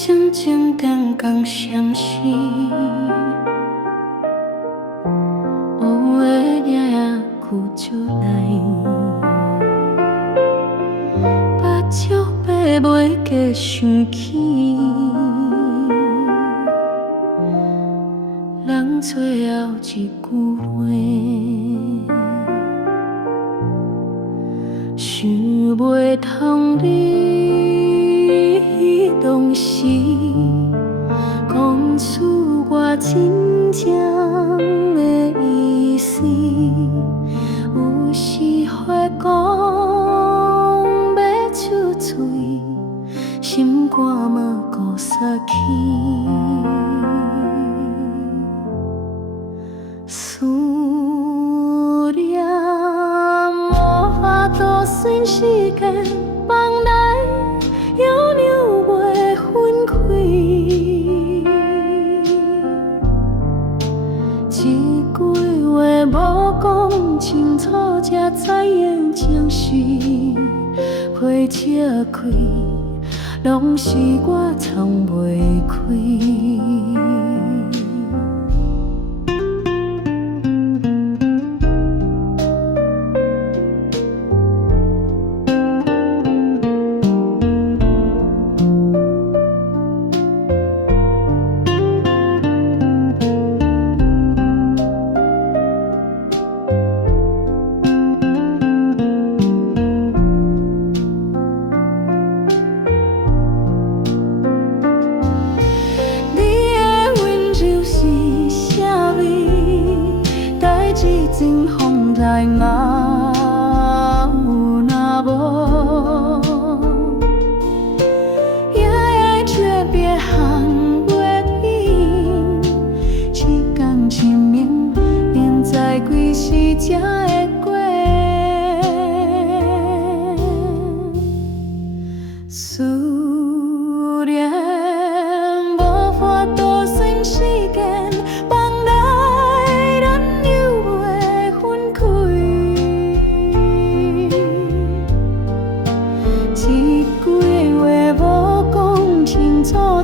渐渐感觉相思，有的夜哭出来，目睭闭袂过想起，人最后一句话，想袂通你拢是讲出我真正的意思，有时会讲要出嘴，心肝嘛顾煞去。思念无法度算时间放来，犹犹袂分开。一句话无讲清楚，才知影情绪花车开，拢是我藏袂开。真风在我若无，夜夜诀别行袂停，一天一暝，连在几时才会过？思念无法度算时间。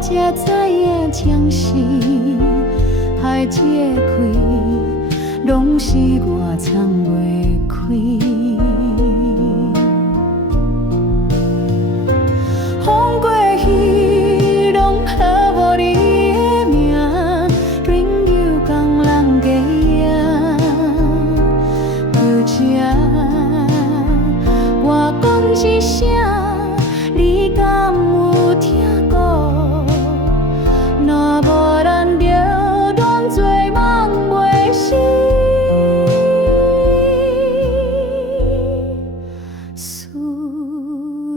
才知影情绪海这开，拢是我藏袂开。风过去，拢好无你的名，任由工人家影。而这我讲一声，你敢有听？若无咱就当作梦袂醒，思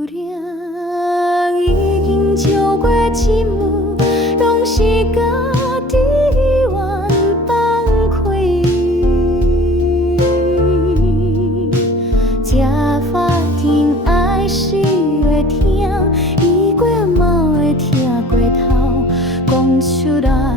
念已经超过沉默，拢是家己愿放开。这发现爱是会听，伊过嘛会听过头。讲出来。